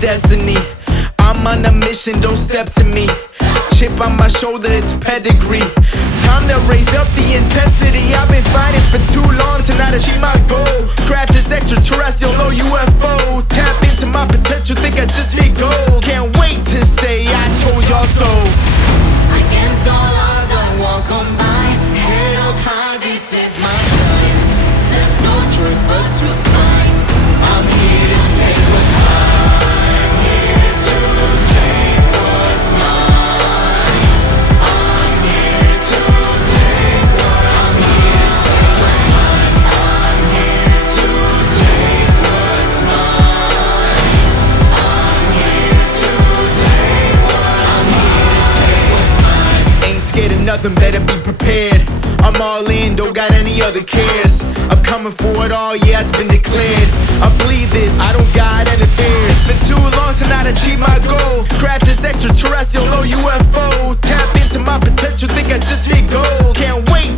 destiny. I'm on a mission, don't step to me. Chip on my shoulder, it's pedigree. Time to raise up the intensity. I've been fighting for too long to not achieve my goal. Craft is extraterrestrial, no UFO. Tap into my potential, think I just hit gold. Can't wait to say I told y'all so. Against all odds, I won't combine. Head up high, this is my time. Left no choice but to fight. I'm here to take what's mine. Here to take what's mine. I'm here to take what's mine. I'm here to take what's mine. I'm here to take what's mine. Ain't scared of nothing, better be prepared. I'm all in, don't got any other cares. I'm coming for it all, yeah, it's been declared. I bleed this, I don't got any fears. It's been too long to not achieve my goal. Craft is extraterrestrial, no UFO. Tap into my potential, think I just hit gold. Can't wait